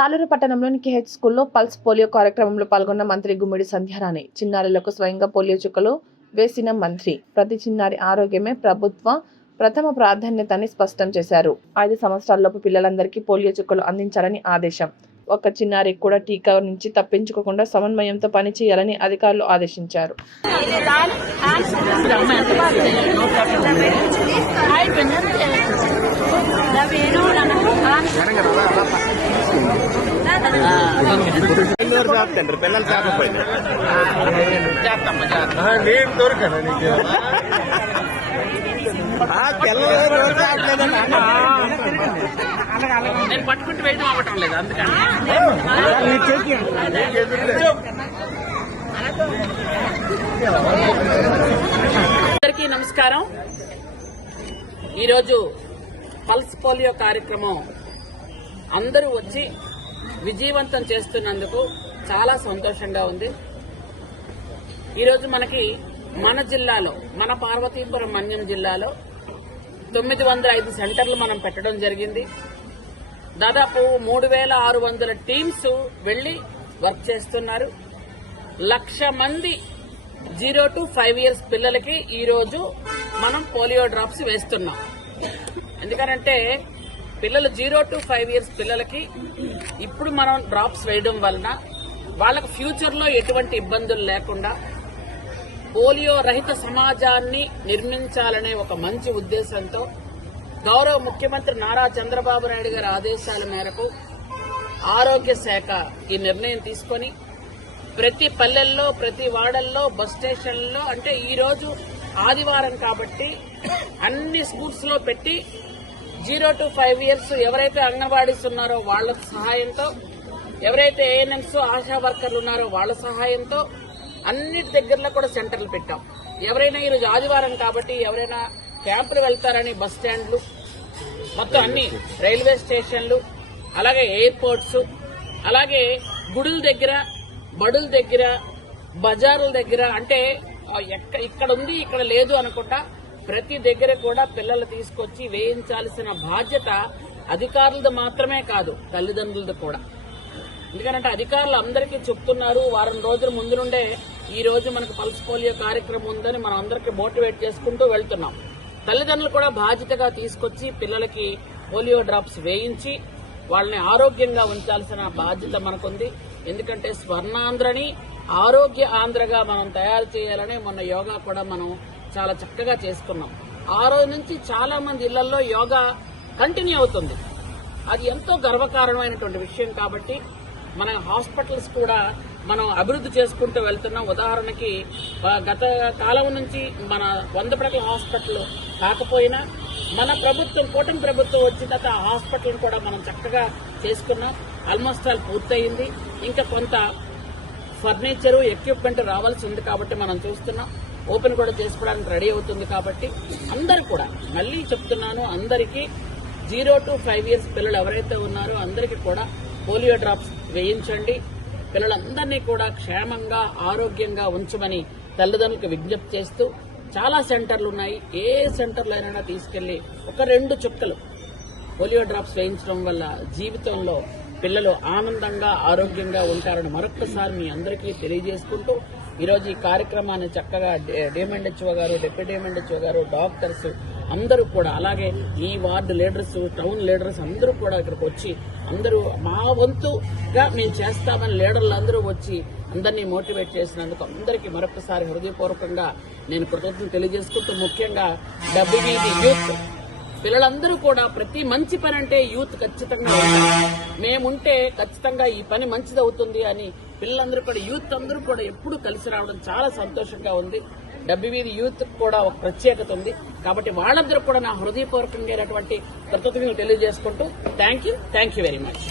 సాలూరు పట్టణంలోని కేహెచ్ స్కూల్లో pulse polio కార్యక్రమంలో పాల్గొన్న మంత్రి గుమ్మిడి సంధ్యారాణి చిన్నారులకు స్వయంగా పోలియో చుక్కలు వేసిన మంత్రి ప్రతి చిన్నారి ఆరోగ్యమే ప్రభుత్వ ప్రథమ ప్రాధాన్యత అని స్పష్టం చేశారు. 5 సంవత్సరాలలోపు పిల్లలందరికీ పోలియో చుక్కలు అందించాలని ఆదేశం. ఒక్క చిన్నారికి కూడా టీకా నుంచి తప్పించుకోకుండా సమన్వయంతో పనిచేయాలని అధికారులు ఆదేశించారు. నేను పట్టుకుంటూ వేయడం అవ్వటం లేదు, అందుకని అందరికీ నమస్కారం. ఈరోజు పల్స్ పోలియో కార్యక్రమం అందరూ వచ్చి విజయవంతం చేస్తున్నందుకు చాలా సంతోషంగా ఉంది. ఈరోజు మనకి మన జిల్లాలో, మన పార్వతీపురం మన్యం జిల్లాలో 905 సెంటర్లు మనం పెట్టడం జరిగింది. దాదాపు 3600 టీమ్స్ వెళ్లి వర్క్ చేస్తున్నారు. 1,00,000 మంది 0 to 5 years పిల్లలకి ఈరోజు మనం పోలియో డ్రాప్స్ వేస్తున్నాం. ఎందుకనంటే పిల్లలు 0 to 5 years పిల్లలకి ఇప్పుడు మనం డ్రాప్స్ వేయడం వలన వాళ్ళకు ఫ్యూచర్ లో ఎటువంటి ఇబ్బందులు లేకుండా పోలియో రహిత సమాజాన్ని నిర్మించాలనే ఒక మంచి ఉద్దేశంతో గౌరవ ముఖ్యమంత్రి నారా చంద్రబాబు నాయుడు గారి ఆదేశాల మేరకు ఆరోగ్య శాఖ ఈ నిర్ణయం తీసుకొని ప్రతి పల్లెల్లో, ప్రతి వాడల్లో, బస్ స్టేషన్లలో, అంటే ఈ రోజు ఆదివారం కాబట్టి అన్ని స్కూల్స్ లో పెట్టి 0 to 5 years ఎవరైతే అంగన్వాడీస్ ఉన్నారో వాళ్ల సహాయంతో, ఎవరైతే ఏఎన్ఎంస్, ఆశా వర్కర్లు ఉన్నారో వాళ్ల సహాయంతో అన్నిటి దగ్గరలో కూడా సెంటర్లు పెట్టాం. ఎవరైనా ఈరోజు ఆదివారం కాబట్టి ఎవరైనా క్యాంపులు వెళ్తారని బస్ స్టాండ్లు, మొత్తం అన్ని రైల్వే స్టేషన్లు, అలాగే ఎయిర్పోర్ట్స్, అలాగే గుడుల దగ్గర, బడుల దగ్గర, బజారుల దగ్గర, అంటే ఇక్కడ ఉంది ఇక్కడ లేదు అనుకుంటా ప్రతి దగ్గర కూడా పిల్లలు తీసుకొచ్చి వేయించాల్సిన బాధ్యత అధికారులది మాత్రమే కాదు, తల్లిదండ్రులది కూడా. ఎందుకంటే అధికారులు అందరికీ చెప్తున్నారు, వారం రోజుల ముందు నుండే ఈ రోజు మనకు పల్స్ పోలియో కార్యక్రమం ఉందని మనం అందరికీ మోటివేట్ చేసుకుంటూ వెళ్తున్నాం. తల్లిదండ్రులు కూడా బాధ్యతగా తీసుకొచ్చి పిల్లలకి పోలియో డ్రాప్స్ వేయించి వాళ్ళని ఆరోగ్యంగా ఉంచాల్సిన బాధ్యత మనకుంది. ఎందుకంటే స్వర్ణాంధ్రని ఆరోగ్య ఆంధ్రగా మనం తయారు చేయాలని మొన్న యోగా కూడా మనం చాలా చక్కగా చేసుకున్నాం. ఆ రోజు నుంచి చాలా మంది ఇళ్లలో యోగా కంటిన్యూ అవుతుంది. అది ఎంతో గర్వకారణమైనటువంటి విషయం. కాబట్టి మన హాస్పిటల్స్ కూడా మనం అభివృద్ధి చేసుకుంటూ వెళ్తున్నాం. ఉదాహరణకి గత కాలం నుంచి మన 100 పడకల హాస్పిటల్ కాకపోయినా మన ప్రభుత్వం, కూటమి ప్రభుత్వం వచ్చిన తర్వాత ఆ హాస్పిటల్ కూడా మనం చక్కగా చేసుకున్నాం. ఆల్మోస్ట్ ఆల్ పూర్తయింది. ఇంకా కొంత ఫర్నిచరు, ఎక్విప్మెంట్ రావాల్సి ఉంది కాబట్టి మనం చూస్తున్నాం. ఓపెన్ కూడా చేసుకోవడానికి రెడీ అవుతుంది. కాబట్టి అందరూ కూడా, మళ్లీ చెప్తున్నాను, అందరికీ 0 to 5 years పిల్లలు ఎవరైతే ఉన్నారో అందరికీ కూడా పోలియో డ్రాప్స్ వేయించండి. పిల్లలందరినీ కూడా క్షేమంగా, ఆరోగ్యంగా ఉంచమని తల్లిదండ్రులకు విజ్ఞప్తి చేస్తూ, చాలా సెంటర్లు ఉన్నాయి. ఏ సెంటర్లో అయినా తీసుకెళ్లి 1-2 చుక్కలు పోలియో డ్రాప్స్ వేయించడం వల్ల జీవితంలో పిల్లలు ఆనందంగా, ఆరోగ్యంగా ఉంటారని మరొక్కసారి మీ అందరికీ తెలియజేసుకుంటూ ఈరోజు ఈ కార్యక్రమాన్ని చక్కగా డిఎంఎండ్హెచ్ఓ గారు, డిప్యూటీ డిఎంఎండ్హెచ్ఓ గారు, డాక్టర్స్ అందరూ కూడా, అలాగే ఈ వార్డు లీడర్స్, టౌన్ లీడర్స్ అందరూ కూడా ఇక్కడికి వచ్చి అందరూ మా వంతుగా మేము చేస్తామని లీడర్లు అందరూ వచ్చి అందరినీ మోటివేట్ చేసినందుకు అందరికీ మరొకసారి హృదయపూర్వకంగా నేను కృతజ్ఞతలు తెలియజేసుకుంటూ, ముఖ్యంగా డబ్బివీధి యూత్ పిల్లలందరూ కూడా ప్రతి మంచి పని అంటే యూత్ ఖచ్చితంగా ఉంటారు. మేముంటే ఖచ్చితంగా ఈ పని మంచిది అవుతుంది అని పిల్లలందరూ కూడా, యూత్ అందరూ కూడా ఎప్పుడు కలిసి రావడం చాలా సంతోషంగా ఉంది. డబ్బివీధి యూత్ కూడా ఒక ప్రత్యేకత ఉంది. కాబట్టి వాళ్ళందరూ కూడా నా హృదయపూర్వకంగా కృతజ్ఞతలు తెలియజేసుకుంటూ థ్యాంక్ యూ వెరీ మచ్.